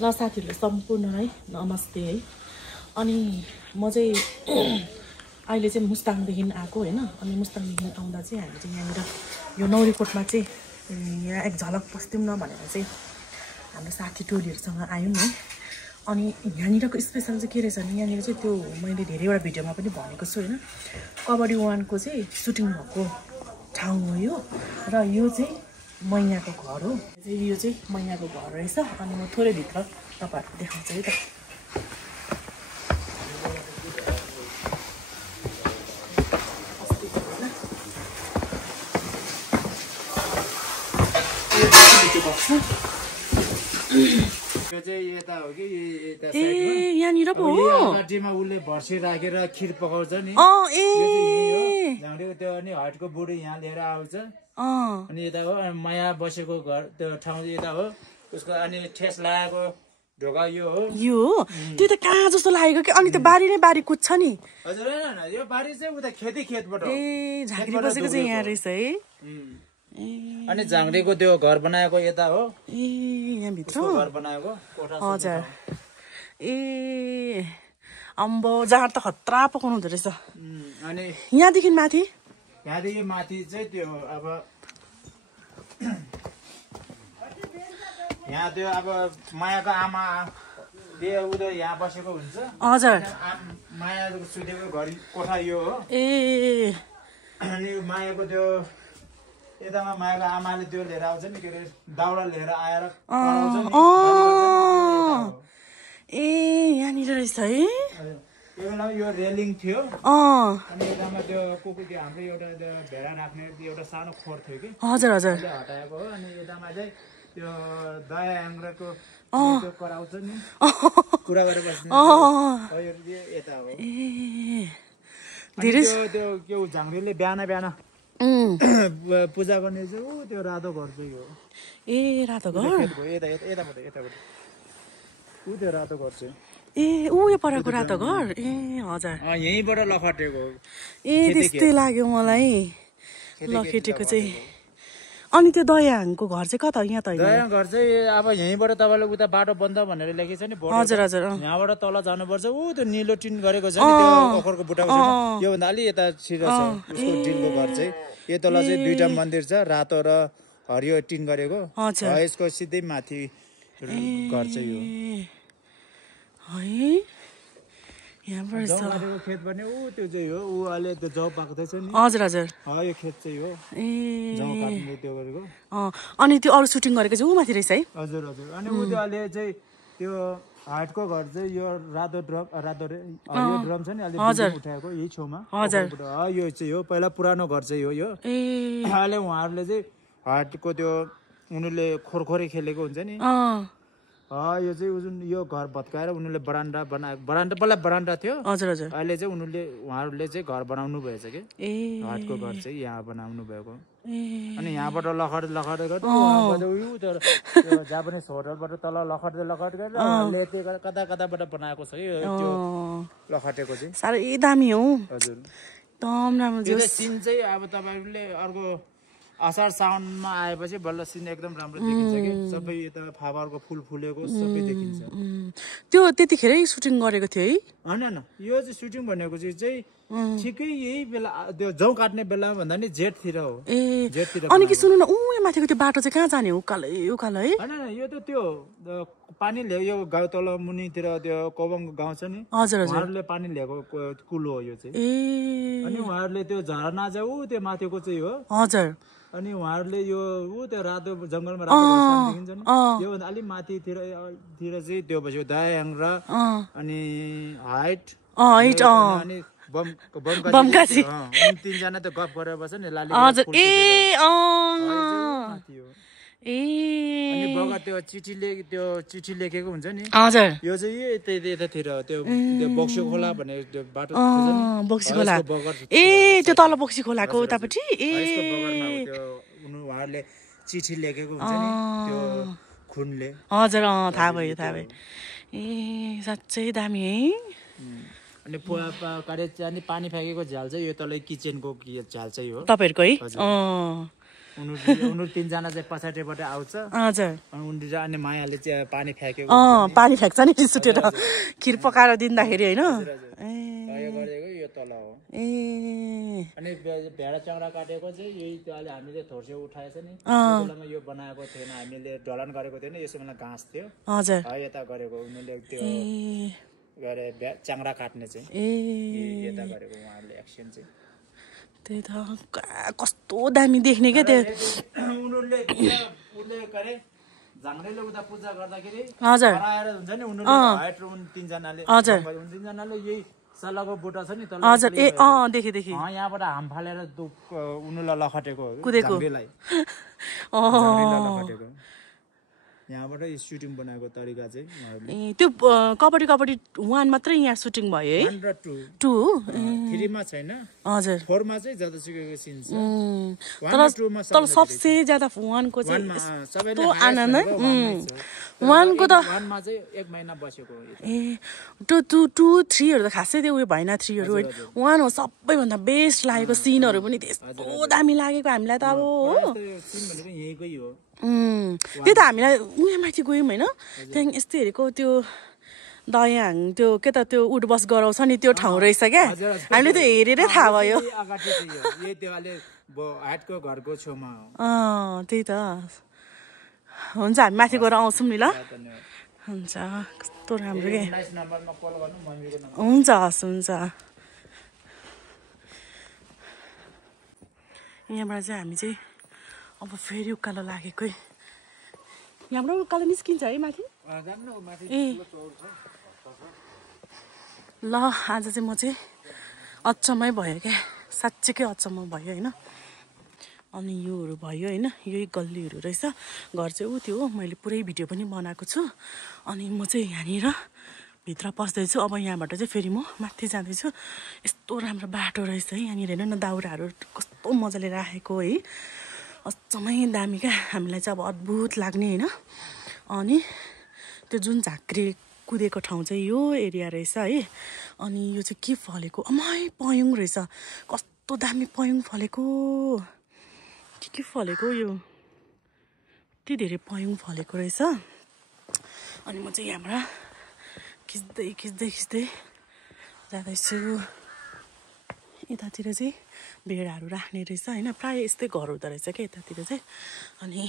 ल साथीहरुले सम्पूर्णलाई नमस्ते है। अनि म चाहिँ अहिले चाहिँ मुस्ताङदेखि आएको हैन। अनि मुस्ताङदेखि आउँदा चाहिँ हामी चाहिँ यहाँनिर यो नौरीकोटमा चाहिँ यहाँ एक झलक पस्दिउँ न भनेर चाहिँ हाम्रो साथी टोलीहरुसँग आयौँ है। अनि यहाँनिरको स्पेशल चाहिँ के रहेछ भने यहाँनिर चाहिँ त्यो मैले धेरैवटा भिडियोमा पनि भनेको छु हैन, कबड्डी 1 को चाहिँ सुटिङ भएको ठाउँ हो यो। र यो चाहिँ मैयाको घर हो। यो चाहिँ मैयाको घर रहेछ। अनि म थोरै भित्र तपाईहरुलाई देखाउँछु है त। यो चाहिँ यता हो कि यता ए यहाँनिर पो हो। अगाडिमा उले भर्सी राखेर खीर पकाउँछ नि। ए झाँडीको त्यो अनि हटको बुढी यहाँ लिएर आउँछ। अनि यता हो माया बसेको घर त्यो ठाउँ यता हो। उसको अनि ठेस लागेको ढोका यो हो। यो हो त्यो त कहाँ जस्तो लागेको कि। अनि त बारी नै बारी कुद्छ नि। हजुर हैन यो बारी चाहिँ उता खेतबाट हो। ए झाँक्री बसेको चाहिँ यहाँ रहेछ है। अनि झाँक्रीको त्यो घर बनाएको यता हो। ए यहाँ भित्र घर बनाएको कोठा। हजुर। ए अम्बो जाँड त खतरा पकाउनु हुँदो रहेछ। अनि यहाँदेखि माथि चाहिँ त्यो अब यहाँ त्यो अब मायाको आमा उदो यहाँ बसेको हुन्छ। हजुर। माया सुतेको घर कोठा यो हो। ए अनि मायाको त्यो यतामा मायाको आमाले त्यो लिएर आउँछ नि, के अरे दाउरा लिएर आएर कराउँछ नि। ए यहाँनिर रहेछ है। यो बेला यो रेलिङ थियो। अनि यतामा त्यो कुकुर त्यो हाम्रो एउटा भेडा राख्ने एउटा सानो खोर थियो कि। हजुर हजुर। हटाएको हो। अनि यतामा चाहिँ त्यो दया आङ्ग्राको कराउँछ नि, कुरा गरेर बस्ने यता हो। धेरै त्यो के झाँक्रीले बिहान पूजा गर्ने चाहिँ ऊ त्यो रातो घर चाहिँ हो। ए रातो घर यताबाट ऊ त्यो रातो घर चाहिँ ए ऊ यो परको रातो घर। ए हजुर यहीँबाट लखटेको। ए त्यस्तै लाग्यो मलाई लखेटेको चाहिँ। अनि त्यो दयाङको घर चाहिँ कता यहाँ त? दयाङ घर चाहिँ अब यहीँबाट तपाईँले उता बाटो बन्द भनेर लेखेको छ नि। हजुर हजुर। यहाँबाट तल जानुपर्छ। ऊ त्यो निलो टिन गरेको छ नि, त्यो ओखरको बुट्टाको छ। योभन्दा अलि यता छिटो छ उसको टिनको घर चाहिँ। यो तल चाहिँ दुईटा मन्दिर छ, रातो र हरियो टिन गरेको। यसको सिधै माथि घर चाहिँ यो है। यहाँबाट जौ खेत पनि ऊ त्यो चाहिँ हो। ऊ अहिले त्यो जौ पाक्दैछ नि। हजुर हजुर। यो खेत चाहिँ हो। ए जौ काट्ने त्यो गरेको। अनि त्यो अरू सुटिङ गरेको चाहिँ ऊ माथि रहेछ है। हजुर हजुर। अनि ऊ त्यो अहिले चाहिँ त्यो हाटको घर चाहिँ यो रातो ड्रम यो ड्रम छ नि, अहिले उठाएको यही छेउमा। हजुर। यो चाहिँ हो पहिला पुरानो घर चाहिँ हो यो। अहिले उहाँहरूले चाहिँ हाटको त्यो उनीहरूले खोरखोरे खेलेको हुन्छ नि। यो चाहिँ यो घर भत्काएर उनीहरूले बरान्डा बनाएको। पहिला बरान्डा थियो। हजुर हजुर। अहिले चाहिँ उहाँहरूले चाहिँ घर बनाउनु भएछ कि। हाटको घर चाहिँ यहाँ बनाउनु भएको। अनि यहाँबाट लखट जापानिज होटलबाट तल लखट गरेर लेते कताबाट बनाएको छ कि त्यो लखटेको चाहिँ। साह्रै दामी हो। हजुर एकदम राम्रो। सिन चाहिँ अब तपाईँहरूले अर्को असार साउनमा आएपछि बल्ल सिन एकदम राम्रो देखिन्छ कि। सबै यता फापरको फुल फुलेको सबै देखिन्छ। त्यो त्यतिखेरै सुटिङ गरेको थियो है? होइन यो चाहिँ सुटिङ भनेको चाहिँ ठिकै यही बेला त्यो जौ काट्ने बेला भन्दा नि जेठतिर हो। जेठतिर। अनि के सुन्नु न, ऊ यो माथिको त्यो बाटो चाहिँ कहाँ जाने हो? उकालो है? होइन यो त त्यो पानी ल्यायो यो गाउँ तल मुनितिर त्यो कोबङको गाउँ छ नि। हजुर हजुर। उहाँहरूले पानी ल्याएको कुलो हो यो चाहिँ। अनि उहाँहरूले त्यो झरना चाहिँ ऊ त्यो माथिको चाहिँ हो। हजुर। अनि उहाँहरूले यो ऊ त्यो रातो जङ्गलमा रातो देखिन्छ नि, योभन्दा अलिक माथितिर चाहिँ त्यो बस्यो दयाङ र अनि हाइट अनि बमकासी तीनजना त्यो गफ गरेर बस्छ नि लाली। हजुर। अनि बगा त्यो चिठी लेखेको हुन्छ नि। हजुर। यो चाहिँ यतातिर त्यो बक्सी खोला भन्ने त्यो बाटो बक्सी खोला। ए त्यो तल बक्सी खोलाको उतापट्टि। उहाँहरूले चिठी लेखेको हुन्छ नि त्यो खुनले। हजुर थाहा भयो। ए साँच्चै दामी है। अनि पानी फ्याँकेको झ्याल चाहिँ यो तलै किचनको झ्याल चाहिँ हो तपाईहरुको है। उनीहरू तीनजना चाहिँ पछाडिबाट आउँछ हजुर अनि उनीहरू अनि मायाले चाहिँ पानी फ्याँकेको पानी फ्याँक्छ नि सुटेर खिर पकाएर दिँदाखेरि होइन यो तल हो ए अनि भेडा चङ्ग्रा काटेको चाहिँ यही अहिले हामीले थोर्से उठाएछ नि बेलामा यो बनाएको थिएन हामीले ढलान गरेको थिएन यसो बेला घाँस थियो हजुर यता गरेको उनीहरूले त्यो गरे चाङ्ग्रा काट्ने चाहिँ यता गरेको उहाँहरूले एक्सन चाहिँ त्यही त कस्तो दामी देख्ने क्या त्यो उनीहरूले गरे झाङ्ग्रेले उता पूजा गर्दाखेरि हजुर हराएर हुन्छ नि उनीहरूले हाइट र उन तीनजनाले हजुर तीनजनाले यही सल्लाहको बुटा छ नि तल हजुर ए देखे देखे यहाँबाट हाम फालेर उनीलाई लखटेको कुदेको लखटेको यहाँबाट सुटिङ बनाएको तरिका चाहिँ ए त्यो कबड्डी 1 मात्रै यहाँ सुटिङ भयो है 1 र 2 3 मा छैन हजुर 4 मा चाहिँ जतासुकैको सीन छ तर सबसे ज्यादा 1 को चाहिँ सबैले आनन्द 1 को त 1 मा चाहिँ 1 महिना बसेको ए त्यो 2 3 हरू त खासै त्यो उयो भएन 3 हरू 1 हो सबैभन्दा बेस्ट लागेको सिनहरू पनि त्यस्तो दामी लागेको हामीलाई त अब हो सिन भनेको यहीकै हो त्यही त हामीलाई उयो माथि गयौँ होइन त्यहाँदेखि यस्तै हेरेको त्यो दयाङ त्यो के त त्यो उठबस गराउँछ नि त्यो ठाउँ रहेछ क्या हामीले त हेरेरै थाहा भयो त्यही त हुन्छ हामी माथि गएर आउँछौँ नि ल हुन्छ कस्तो राम्रो के हुन्छ हस् हुन्छ यहाँबाट चाहिँ हामी चाहिँ अब फेरि उकालो लागेको यहाँबाट उकालो निस्किन्छ है माथि ए ल आज चाहिँ म चाहिँ अचम्मै भयो क्या साँच्चीकै अचम्म भयो होइन अनि योहरू भयो होइन यही गल्लीहरू रहेछ घर चाहिँ ऊ त्यो हो मैले पुरै भिडियो पनि बनाएको छु अनि म चाहिँ यहाँनिर भित्र पस्दैछु अब यहाँबाट चाहिँ फेरि म माथि जाँदैछु यस्तो राम्रो बाटो रहेछ है यहाँनिर हेर्नु न दाउराहरू कस्तो मजाले राखेको है अचम्मै दामी क्या हामीलाई चाहिँ अब अद्भुत लाग्ने होइन अनि त्यो जुन झाँक्री कुदेको ठाउँ चाहिँ यो एरिया रहेछ है अनि यो चाहिँ के फलेको अमै पयुङ रहेछ कस्तो दामी पयुङ फलेको के फलेको यो यति धेरै पयुङ फलेको रहेछ अनि म चाहिँ यहाँबाट खिच्दै जाँदैछु यतातिर चाहिँ भेडाहरू राख्ने रहेछ होइन प्रायः यस्तै घर हुँदो रहेछ क्या यतातिर चाहिँ अनि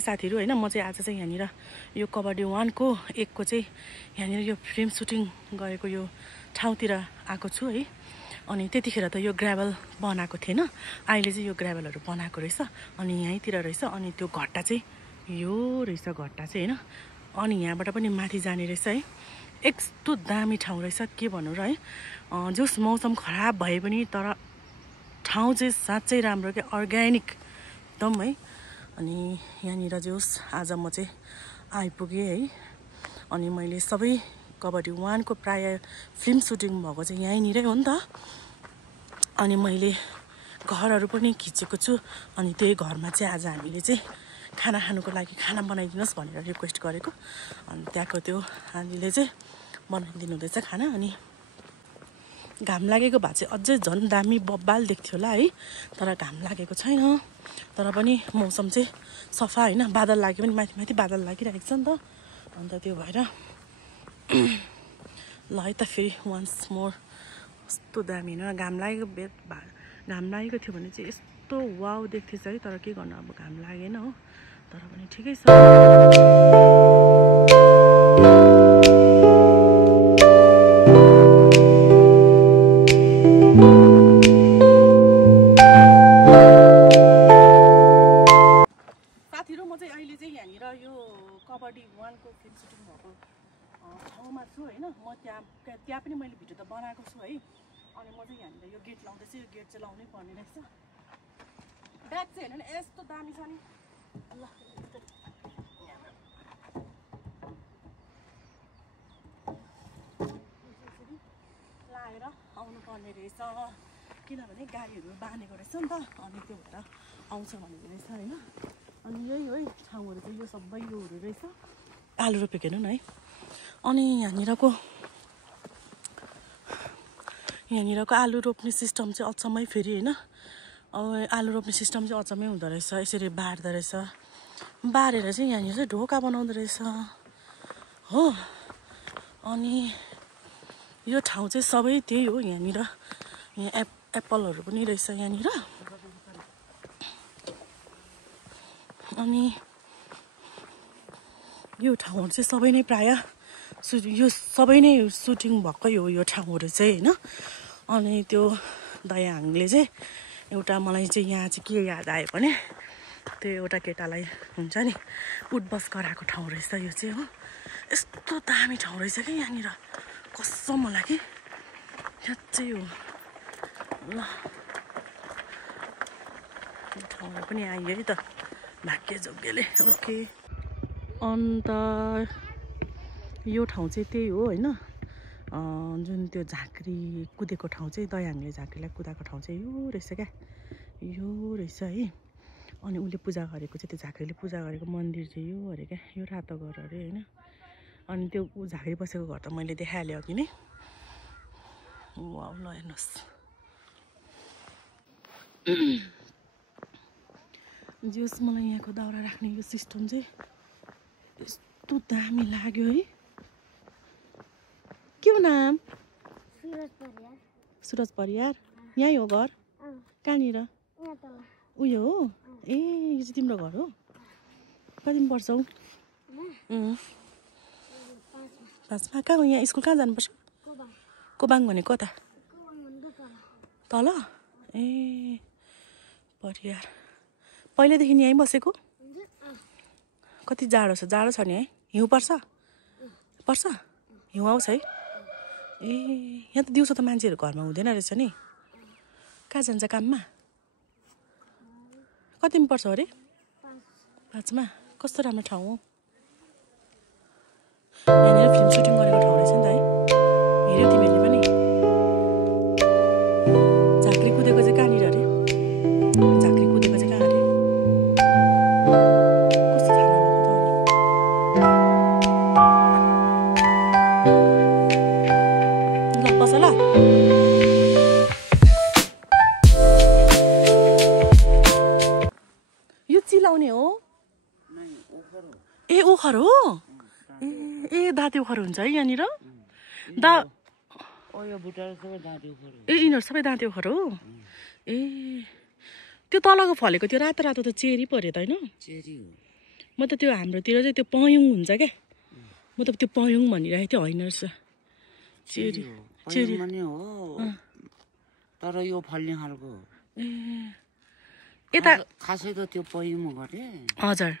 साथीहरू होइन म चाहिँ आज चाहिँ यहाँनिर यो कबड्डी 1 को 1 को चाहिँ यहाँनिर यो फिल्म सुटिङ गरेको यो ठाउँतिर आएको छु है अनि त्यतिखेर त यो ग्राभल बनाएको थिएन अहिले चाहिँ यो ग्राभलहरू बनाएको रहेछ अनि यहीँतिर रहेछ अनि त्यो घट्टा चाहिँ यो रहेछ घट्टा चाहिँ होइन अनि यहाँबाट पनि माथि जाने रहेछ है यस्तो दामी ठाउँ रहेछ के भन्नु र है जस मौसम खराब भए पनि तर ठाउँ चाहिँ साँच्चै राम्रो क्या अर्ग्यानिक एकदम है अनि यहाँनिर जोस् आज म चाहिँ आइपुगेँ है अनि मैले सबै कबड्डी 1 को प्राय फिल्म सुटिङ भएको चाहिँ यहीँनिरै हो नि त। अनि मैले घरहरू पनि खिचेको छु। अनि त्यही घरमा चाहिँ आज हामीले चाहिँ खाना खानुको लागि खाना बनाइदिनुहोस् भनेर रिक्वेस्ट गरेको। अनि त्यहाँको त्यो हामीले चाहिँ बनाइदिनु हुँदैछ खाना। अनि घाम लागेको भए चाहिँ अझै झन् दामी बब्बाल देख्थ्यो होला है, तर घाम लागेको छैन। तर पनि मौसम चाहिँ सफा होइन, बादल लाग्यो पनि माथि माथि बादल लागिरहेको छ नि त। अन्त त्यो भएर ल है त फेरि वान्स मोर कस्तो दामी होइन। घाम लागेको थियो भने चाहिँ यस्तो वाउ देख्थेछ है, तर के गर्नु अब घाम लागेन हो, तर पनि ठिकै छ। साथीहरू म चाहिँ अहिले चाहिँ यहाँनिर यो कबड्डी 1 को फिल्म सुटिङ भएको ठाउँमा छु होइन। म त्यहाँ पनि मैले भिडियो त बनाएको छु है। अनि म चाहिँ यहाँनिर यो गेट लाउँदैछु। यो गेट चाहिँ लाउनै पर्ने रहेछ। ब्याग चाहिँ हेर्नु न यस्तो दामी छ नि। ल लाएर आउनु पर्ने रहेछ, किनभने गाडीहरू बाँधेको रहेछ नि त। अनि त्यो भएर आउँछ भनेको रहेछ होइन। अनि यही हो है ठाउँहरू चाहिँ, यो सबै योहरू रहेछ। आलु रोपेको हेर्नु न है। अनि यहाँनिरको आलु रोप्ने सिस्टम चाहिँ अचम्मै फेरि होइन। अब आलु रोप्ने सिस्टम चाहिँ अचम्मै हुँदो रहेछ। यसरी बार्दो रहेछ, बारेर चाहिँ यहाँनिर चाहिँ ढोका बनाउँदो रहेछ हो। अनि यो ठाउँ चाहिँ सबै त्यही हो। यहाँनिर यहाँ एप्पलहरू पनि रहेछ यहाँनिर। अनि यो ठाउँहरू चाहिँ सबै नै प्रायः यो सबै नै सुटिङ भएकै हो यो ठाउँहरू चाहिँ होइन। अनि त्यो दयाहाङले चाहिँ एउटा मलाई चाहिँ यहाँ चाहिँ के याद आयो भने त्यो एउटा केटालाई हुन्छ नि उठबस गराएको ठाउँ रहेछ यो चाहिँ हो। यस्तो दामी ठाउँ रहेछ कि यहाँनिर, कसम मलाई कि साँच्चै हो। ल यो ठाउँमा पनि आइयो है त भाग्य जोग्यले। ओके अन्त यो ठाउँ चाहिँ त्यही हो होइन। जुन त्यो झाँक्री कुदेको ठाउँ चाहिँ दयाहाङले झाँक्रीलाई कुदाएको ठाउँ चाहिँ यो रहेछ क्या, यो रहेछ है। अनि उसले पूजा गरेको चाहिँ त्यो झाँक्रीले पूजा गरेको मन्दिर चाहिँ यो अरे क्या, यो रातो घर अरे होइन। अनि त्यो झाँक्री बसेको घर त मैले देखाइहालेँ अघि नै। वाउ ल हेर्नुहोस्। जस मलाई यहाँको दाउरा राख्ने यो सिस्टम चाहिँ यस्तो दामी लाग्यो है। के हो नाम? सुरज परियार। यहीँ हो घर? कहाँनिर? उयो हो? ए यो चाहिँ तिम्रो घर हो? कति पढ्छौ? 5मा। कहाँ हो? यहाँ स्कुल कहाँ जानुपर्छ? कोबाङ भनेको कता? तल? ए परियार। पहिल्यैदेखि यहीँ बसेको? कति जाडो छ? जाडो छ नि है? हिउँ पर्छ? पर्छ? हिउँ आउँछ है? ए यहाँ त दिउँसो त मान्छेहरू घरमा हुँदैन रहेछ नि। कहाँ जान्छ काममा? कतिमा पर्छ अरे? 5मा। कस्तो राम्रो ठाउँ हो। यहाँनिर फिल्म सुटिङ गरेको ठाउँ रहेछ नि त है। हेऱ्यौ तिमीहरूले पनि? झाँक्री कुदेको चाहिँ कहाँनिर अरे? झाँक्री कुदेको चाहिँ कहाँ अरे? कस्तो थाहा नभएको त। ल बस ल। यो चिलाउने हो? ए ओखर हो? ए दाँते ओखर हुन्छ है यहाँनिर? ए यिनीहरू सबै दाँते ओखर हो? ए त्यो तलको फलेको त्यो रातो रातो त चेरी पऱ्यो त होइन? म त त्यो हाम्रोतिर चाहिँ त्यो पयुङ हुन्छ क्या, म त त्यो पयुङ भनिरहेको थिएँ। होइन रहेछ चेरी। चेरी हो तर यो फल्ने खालको। ए यता खासै त त्यो पयुङ गरे। हजुर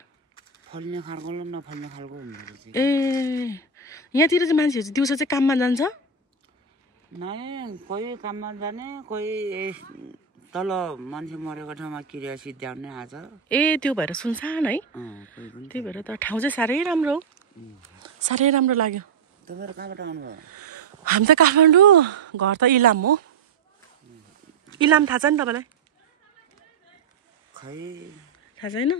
फल्ने खालको र नफल्ने खालको हुँदो रहेछ। ए यहाँतिर चाहिँ मान्छेहरू चाहिँ दिउँसो चाहिँ काममा जान्छ? कोही काममा जाने, कोही तल मान्छे मरेको ठाउँमा क्रिया सिद्ध्याउने आज। ए त्यो भएर सुनसान है? त्यही भएर त ठाउँ चाहिँ साह्रै राम्रो हो, साह्रै राम्रो लाग्यो। तपाईँहरू कहाँबाट आउनुभयो हामी त काठमाडौँ घर त इलाम हो इलाम थाहा छ नि तपाईँलाई खै थाहा छैन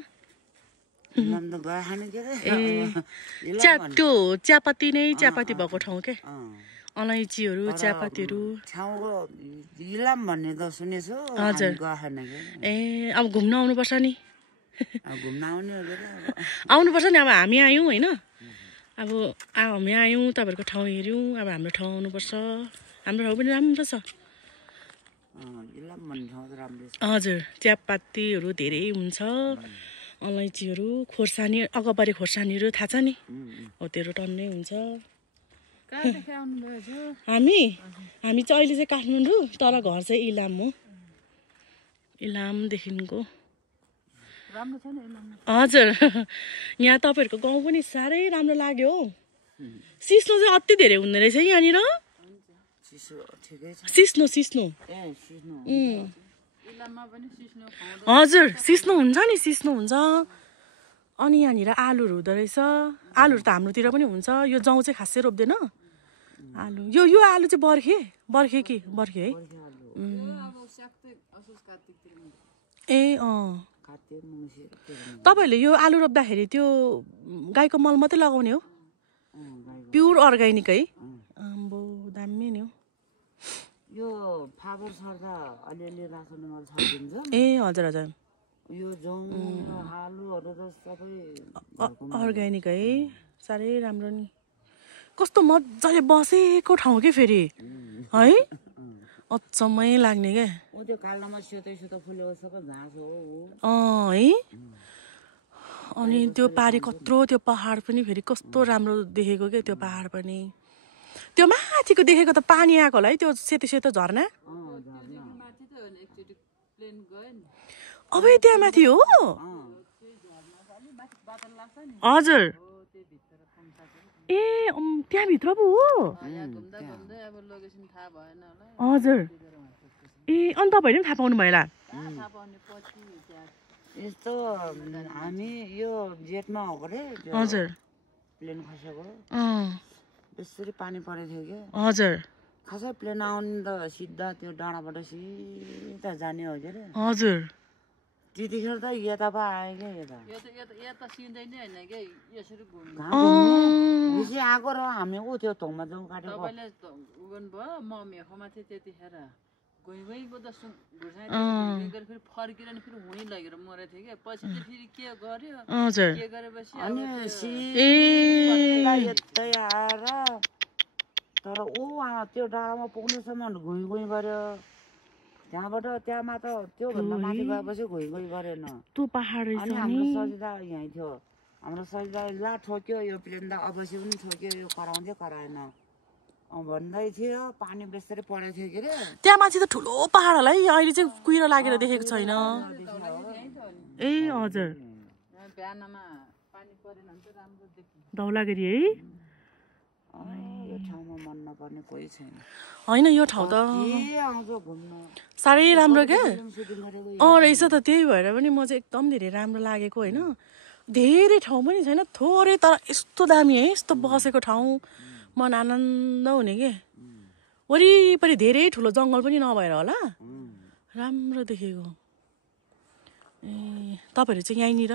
नाम त गए खाने के त्यो चियापत्ती नै चियापत्ती भएको ठाउँ के अलैँचीहरू चियापत्तीहरू ठाउँको इलाम भन्ने त सुनेछु हजुर गए खाने के ए अब घुम्न आउनुपर्छ नि घुम्न आउने हो आउनुपर्छ नि अब हामी आयौँ होइन अब हामी आयौँ तपाईँहरूको ठाउँ हेऱ्यौँ अब हाम्रो ठाउँ आउनुपर्छ हाम्रो ठाउँ पनि राम्रो छ इलाम भन्ने ठाउँ त राम्रो छ हजुर चियापत्तीहरू धेरै हुन्छ अलैँचीहरू खोर्सानी अगबारी खोर्सानीहरू थाहा छ नि हो त्योहरू टन्नै हुन्छ हामी चाहिँ अहिले चाहिँ काठमाडौँ तर घर चाहिँ इलाम हो इलामदेखिको हजुर यहाँ तपाईँहरूको गाउँ पनि साह्रै राम्रो लाग्यो हो सिस्नो चाहिँ अति धेरै हुँदो रहेछ यहाँनिर सिस्नो सिस्नो हजुर सिस्नो हुन्छ नि सिस्नो हुन्छ अनि यहाँनिर आलुहरू हुँदो रहेछ आलुहरू त हाम्रोतिर पनि हुन्छ यो जौँ चाहिँ खासै रोप्दैन आलु यो आलु चाहिँ बर्खे है ए तपाईँहरूले यो आलु रोप्दाखेरि त्यो गाईको मल मात्रै लगाउने हो प्युर अर्ग्यानिक है आम्बो दामी नि हो यो फाबर सर्दा अलिअलि रासायनिक मल छर्किन्छ ए हजुर हजुर यो जौँ आलुहरू त सबै अर्ग्यानिक है साह्रै राम्रो नि कस्तो मजाले बसेको ठाउँ के फेरि है अचम्मै लाग्ने क्या त्यो कालोमा सेतो फुलेको सबै घाँस हो है अनि त्यो पारि कत्रो त्यो पहाड पनि फेरि कस्तो राम्रो देखेको क्या त्यो पहाड पनि त्यो माथिको देखेको त पानी आएको होला है त्यो सेतो सेतो झर्ना अब त्यहाँ माथि हो हजुर ए त्यहाँभित्र पो हो हजुर ए अनि तपाईँहरूले पनि थाहा पाउनु भयो होला यस्तो हामी यो जेठमा हो रे हजुर प्लेन खसेको यसरी पानी परेको थियो क्या हजुर खासै प्लेन आउने त सिधा त्यो डाँडाबाट सिधा जाने हो के हजुर त्यतिखेर त यता पो आयो क्या बेसी आएको र हामी ऊ त्यो थोङमा जाउँ काटेको यतै आएर तर ऊ त्यो डाँडामा पुग्नेसम्म घुइँ गर्यो त्यहाँबाट त्यहाँमा त त्योभन्दा माथि गएपछि घुइँ गरेन अनि हाम्रो सजिदा यहीँ थियो हाम्रो सजिदा ला ठोक्यो यो प्लेन त अवश्य पनि ठोक्यो यो कराएन भन्दै थियो पानी बेसरी परेको थियो के अरे त्यहाँ माथि त ठुलो पहाड होला है अहिले चाहिँ कुहिरो लागेर देखेको छैन ए हजुर धौलागिरी है यो ठाउँमा मन नपर्ने कोही छैन होइन यो ठाउँ त साह्रै राम्रो क्या रहेछ त त्यही भएर पनि म चाहिँ एकदम धेरै राम्रो लागेको होइन धेरै ठाउँ पनि छैन थोरै तर यस्तो दामी है यस्तो बसेको ठाउँ मन आनन्द हुने के वरिपरि धेरै ठुलो जङ्गल पनि नभएर होला राम्रो देखेको ए तपाईँहरू चाहिँ यहीँनिर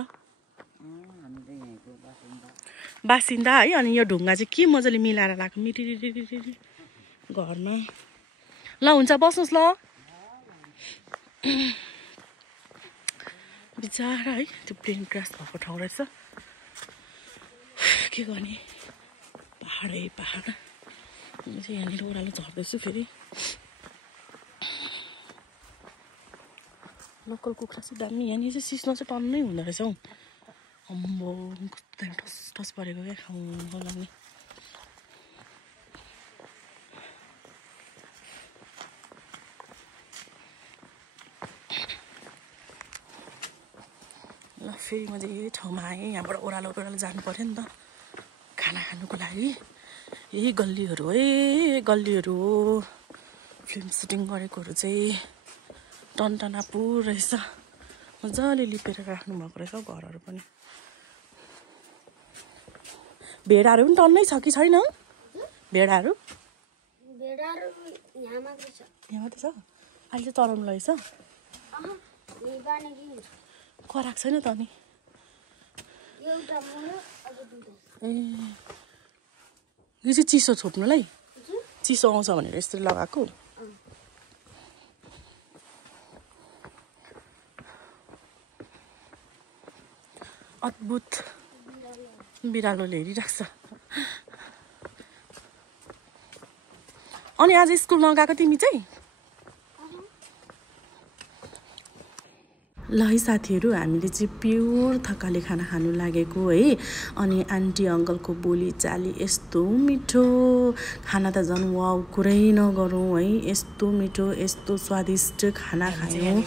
बासिन्दा है अनि यो ढुङ्गा चाहिँ के मजाले मिलाएर लगाएको मिटिरी घरमा ल हुन्छ बस्नुहोस् ल बिचारा है त्यो प्लेन क्रास भएको ठाउँ रहेछ के गर्ने पहाडै पहाड म चाहिँ यहाँनिर ओह्रालो झर्दैछु फेरि लोकल कुखुरा चाहिँ दामी यहाँनिर चाहिँ सिस्नो चाहिँ टन्नै हुँदो रहेछ हौ अम्बो कस्तो दामी ठस ठस परेको क्या खाउनु लाग्ने ल फेरि म चाहिँ यही ठाउँमा आएँ यहाँबाट ओह्रालो जानु पऱ्यो नि त खाना खानुको लागि यही गल्लीहरू हो फिल्म सुटिङ गरेकोहरू चाहिँ टनटनापु रहेछ मजाले लिपेर राख्नु भएको रहेछ घरहरू पनि भेडाहरू पनि टन्नै छ कि छैन भेडाहरू यहाँ मात्र छ अहिले चराउनु लगेछ कराएको छैन त अनि ए यो चाहिँ चिसो छोप्नुलाई चिसो आउँछ भनेर यसरी लगाएको अद्भुत बिरालोले हेरिरहेको छ अनि आज स्कुल नगएको तिमी चाहिँ ल है साथीहरू हामीले चाहिँ प्योर थकाले खाना खानु लागेको है अनि आन्टी अङ्कलको बोली चाली यस्तो मिठो खाना त झन् वाउ कुरै नगरौँ है यस्तो मिठो यस्तो स्वादिष्ट खाना खायौँ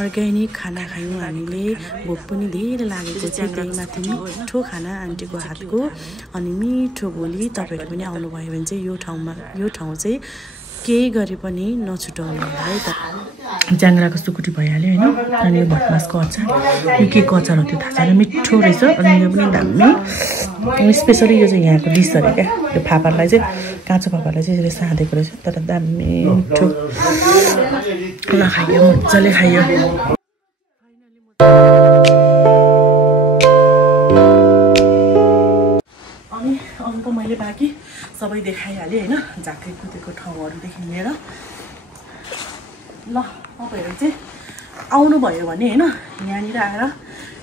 अर्ग्यानिक खाना खायौँ हामीले भोक पनि धेरै लागेको थियो त्यही माथि मिठो खाना आन्टीको हातको अनि मिठो बोली तपाईँहरू पनि आउनुभयो भने चाहिँ यो ठाउँ चाहिँ केही गरे पनि नछुटाउनु होला है त ज्याङ्राको सुकुटी भइहाल्यो होइन अनि यो भटमासको अचार यो के को अचार हो त्यो थाहा छैन मिठो रहेछ अनि यो पनि दामी स्पेसली यो चाहिँ यहाँको डिस अरे क्या यो फापरलाई चाहिँ काँचो फापरलाई चाहिँ यसरी साँधेको रहेछ तर दामी मिठो ल खाइयो मजाले खाइयो अनि अरू त मैले बाँकी सबै देखाइहालेँ होइन झाँक्री कुदेको ठाउँहरूदेखि लिएर ल तपाईँहरू चाहिँ आउनुभयो भने होइन यहाँनिर आएर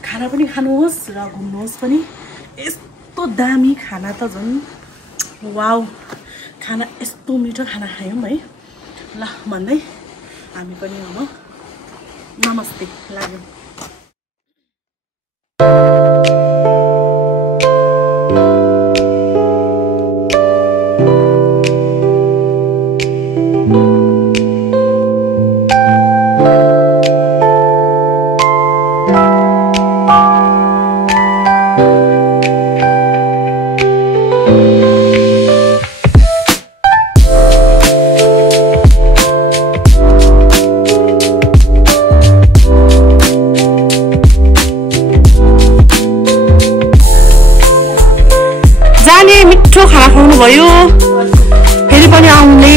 खाना पनि खानुहोस् र घुम्नुहोस् पनि यस्तो दामी खाना त झन् वाउ खाना यस्तो मिठो खाना खायौँ है ल भन्दै हामी पनि अब नमस्ते लाग्यौँ मिठो खाना खुवाउनु भयो फेरि पनि आउने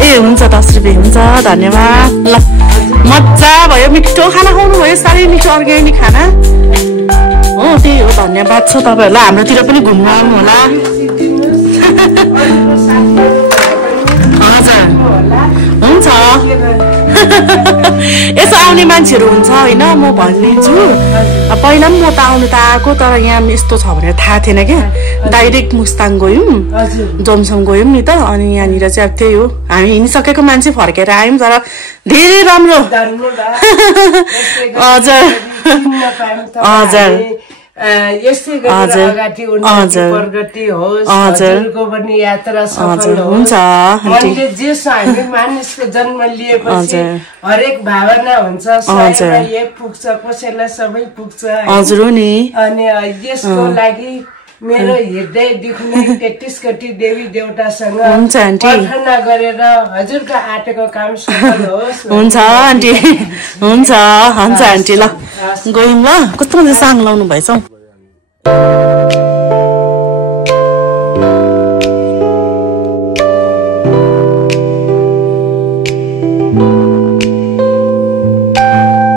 ए हुन्छ 10 रुपियाँ हुन्छ धन्यवाद ल मजा भयो मिठो खाना खुवाउनु भयो साह्रै मिठो अर्ग्यानिक खाना हो त्यही हो धन्यवाद छ तपाईँहरूलाई हाम्रोतिर पनि घुम्न आउनु होला हजुर हुन्छ यसो आउने मान्छेहरू हुन्छ होइन म भनिदिन्छु पहिला पनि म त आउनु त आएको तर यहाँ यस्तो छ भनेर थाहा थिएन क्या डाइरेक्ट मुस्ताङ गयौँ जमसम गयौँ नि त अनि यहाँनिर चाहिँ अब त्यही हो हामी हिँडिसकेको मान्छे फर्केर आयौँ तर धेरै राम्रो हजुर हजुर यस्तै गरेर अगाडि उन्नति प्रगति होस् हजुरको पनि यात्रा सफल होस् मनले जे हामी मानिसको जन्म लिएपछि हरेक भावना हुन्छ सबैलाई एक पुग्छ कसैलाई सबै पुग्छ हजुर नि अनि यसको लागि मेरो हृदयदेखि नै 33 कोटी देवी देवतासँग प्रार्थना गरेर हजुरको आँटेको काम सफल होस् हुन्छ आन्टी हुन्छ हुन्छ आन्टी ल गयौँ ल कस्तो मजा साङ लाउनु भएछ